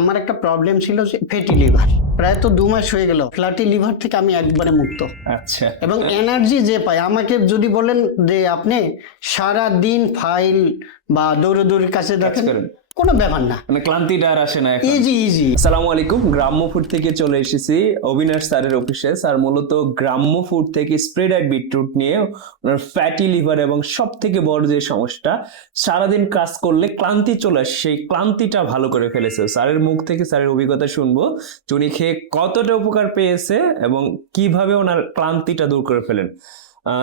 আমার একটা প্রবলেম ছিল যে ফ্যাটি লিভার, প্রায় তো 2 মাস হয়ে গেল। ফ্যাটি লিভার থেকে আমি একবারে মুক্ত। আচ্ছা। এবং এনার্জি যে পাই, আমাকে যদি বলেন যে আপনি সারা দিন ফাইল বা দৌড়াদৌড়ির কাছে দেখেন, কোনো ব্যাপার না, মানে ক্লান্তিটা আর আসে না এখন। Easy easy. আসসালামু আলাইকুম, গ্রাম্য ফুড থেকে চলে এসেছি অবিনাশ স্যারের অফিসে। স্যার মূলত গ্রাম্য ফুড থেকে স্প্রেড বিটরুট নিয়ে ওনার ফ্যাটি লিভার এবং সব থেকে বড় যে সমস্যা, সারাদিন কাজ করলে ক্লান্তি চলে আসে, সেই ক্লান্তিটা ভালো করে ফেলেছে। স্যারের মুখ থেকে স্যারের অভিজ্ঞতা শুনবো, উনি খেয়ে কতটা উপকার পেয়েছে এবং কিভাবে ওনার ক্লান্তিটা দূর করে ফেলেন।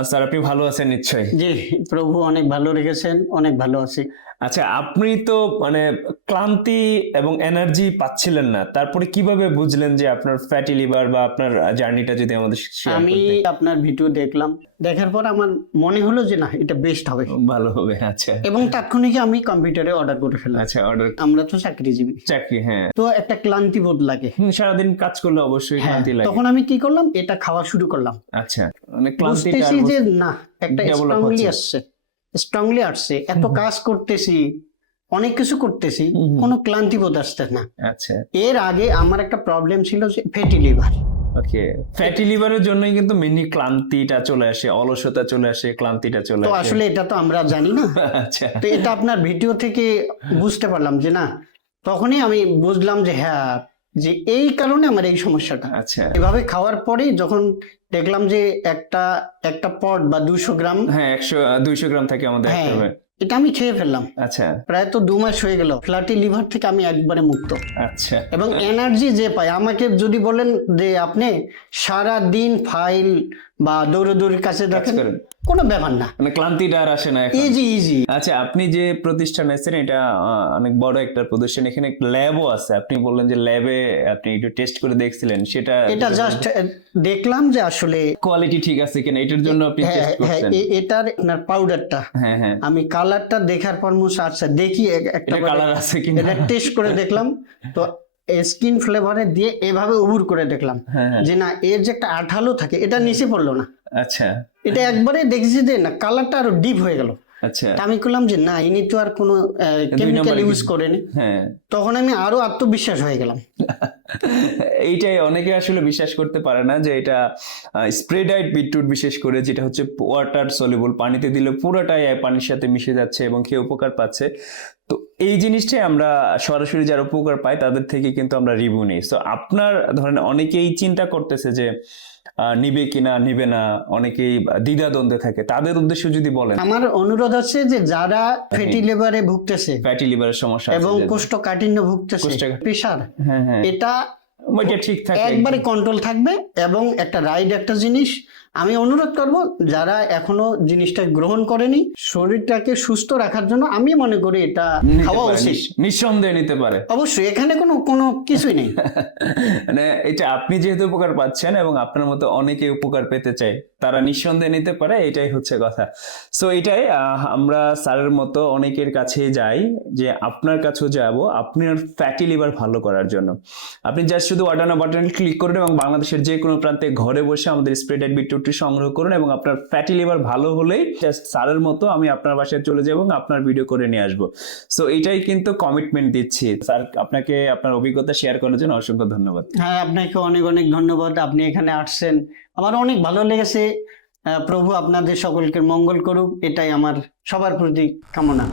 স্যার আপনি ভালো আছেন নিশ্চয়ই? জি, প্রভু অনেক ভালো রেখেছেন, অনেক ভালো আছি। আচ্ছা, আপনি তো মানে ক্লান্তি এবং এনার্জি পাচ্ছিলেন না, তারপরে কিভাবে বুঝলেন যে আপনার ফ্যাটি লিভার বা আপনার জার্নিটা যদি আমাদের শেয়ার আমি করতেন? আপনার ভিডিও দেখলাম, দেখার পর আমার মনে হলো যে না, এটা বেস্ট হবে, ভালো হবে। আচ্ছা এবং তাৎক্ষণিক আমি কম্পিউটারে অর্ডার করে ফেললাম। আচ্ছা, অর্ডার। আমরা তো চাকরিজীবী, চাকরি, হ্যাঁ। তো একটা ক্লান্তি বোধ লাগে। সারাদিন কাজ করলে অবশ্যই হ্যাঁ, ক্লান্তি লাগে। তখন আমি কি করলাম, এটা খাওয়া শুরু করলাম। আচ্ছা, মানে ক্লান্তিটা বুঝতেছি যে না, একটা develop স্ট্রংলি আসছে, এত কাজ করতেছি, অনেক কিছু করতেছি, কোনো ক্লান্তি বোধ আসছে না। আচ্ছা, এর আগে আমার একটা প্রবলেম ছিল যে ফ্যাটি লিভার। ওকে। ফ্যাটি লিভারের জন্যই কিন্তু মেনলি ক্লান্তিটা চলে আসে, অলসতা চলে আসে, ক্লান্তিটা চলে তো আসে। আসলে এটা তো আমরা জানি না। আচ্ছা, তো এটা আপনার ভিডিও থেকে বুঝতে পারলাম যে না, তখনই আমি বুঝলাম যে হ্যাঁ, যে এই কারণে আমার এই সমস্যাটা। আচ্ছা, এভাবে খাওয়ার পরেই যখন দেখলাম যে একটা পট বা 200 গ্রাম, হ্যাঁ, 200 গ্রাম থাকে আমাদের হ্যাঁ, একটা। এটা আমি খেয়ে ফেললাম। আচ্ছা প্রায় তো 2 মাস হয়ে গেল। ফ্ল্যাটি লিভার থেকে আমি একবারে মুক্ত। আচ্ছা, এবং এনার্জি যে পাই, আমাকে যদি বলেন যে আপনি সারা দিন ফাইল বা দৌড়াদৌড়ির কাছে দেখেন, কোনো ব্যাপার না, মানে ক্লান্তিটা আর আসে না এখন। Easy easy. আচ্ছা, আপনি যে প্রতিষ্ঠানে আছেন এটা অনেক বড় একটা প্রতিষ্ঠান, এখানে ল্যাবও আছে। আপনি বললেন যে ল্যাবে আপনি একটু টেস্ট করে দেখছিলেন, সেটা এটা জাস্ট দেখলাম যে আসলে কোয়ালিটি ঠিক আছে কিনা, এটার জন্য আপনি টেস্ট করছেন। এটার আপনার পাউডারটা, হ্যাঁ হ্যাঁ, আমি কালারটা দেখার পর আচ্ছা দেখি একটা এটা কালার আছে কিনা, এটা টেস্ট করে দেখলাম। তো স্কিন ফ্লেভারে দিয়ে এভাবে উবুর করে দেখলাম যে না, এর যে একটা আঠালো থাকে, এটা নিচে পড়লো না। আচ্ছা, এটা একবারে দেখছি যে না, কালারটা আরো ডিপ হয়ে গেল। আচ্ছা, আমি করলাম যে না, ইনি তো আর কোনো কেমিক্যাল ইউজ করেনি। হ্যাঁ, তখন আমি আরো আত্মবিশ্বাস হয়ে গেলাম। এইটাই অনেকে আসলে বিশ্বাস করতে পারে না যে এটা স্প্রেডাইট বিটরুট, বিশেষ করে যেটা হচ্ছে ওয়াটার সলিবল, পানিতে দিলে পুরোটাই পানির সাথে মিশে যাচ্ছে এবং খেয়ে উপকার পাচ্ছে। তো এই জিনিসটাই আমরা সরাসরি যারা উপকার পাই তাদের থেকে কিন্তু আমরা রিভিউ নিই। তো আপনার ধরেন অনেকেই চিন্তা করতেছে যে নিবে কিনা নিবে না, অনেকেই দ্বিধাদ্বন্দ্বে থাকে, তাদের উদ্দেশ্যে যদি বলেন। আমার অনুরোধ আছে যে যারা ফ্যাটি লিভারে ভুগতেছে ফ্যাটি লিভারের সমস্যা এবং কোষ্ঠকাঠিন্য ভুগতেছে, প্রেসার, হ্যাঁ হ্যাঁ, এটা ওইটা ঠিক থাকে, একবারে কন্ট্রোল থাকবে। এবং একটা জিনিস আমি অনুরোধ করব, যারা এখনো জিনিসটা গ্রহণ করেনি, শরীরটাকে সুস্থ রাখার জন্য আমি মনে করি এটা খাওয়া উচিত। নিঃসন্দেহে নিতে পারে, অবশ্যই, এখানে কোনো কিছুই নেই। মানে এটা আপনি যেহেতু উপকার পাচ্ছেন এবং আপনার মতো অনেকে উপকার পেতে চায়, তারা নিঃসন্দেহে নিতে পারে, এটাই হচ্ছে কথা। সো এটাই আমরা স্যারের মতো অনেকের কাছে যাই, যে আপনার কাছেও যাব আপনার ফ্যাটি লিভার ভালো করার জন্য। আপনি জাস্ট শুধু অর্ডার নাও বাটনে ক্লিক করুন এবং বাংলাদেশের যে কোনো প্রান্তে ঘরে বসে আমাদের স্প্রেডাইট বিটরুটটি সংগ্রহ করুন, এবং আপনার ফ্যাটি লিভার ভালো হলেই জাস্ট স্যারের মতো আমি আপনার বাসায় চলে যাব এবং আপনার ভিডিও করে নিয়ে আসবো। সো এইটাই কিন্তু কমিটমেন্ট দিচ্ছি। স্যার আপনাকে আপনার অভিজ্ঞতা শেয়ার করার জন্য অসংখ্য ধন্যবাদ। হ্যাঁ, আপনাকে অনেক অনেক ধন্যবাদ, আপনি এখানে আসছেন, আমার অনেক ভালো লেগেছে। প্রভু আপনাদের সকলকে মঙ্গল করুক, এটাই আমার সবার প্রতি কামনা।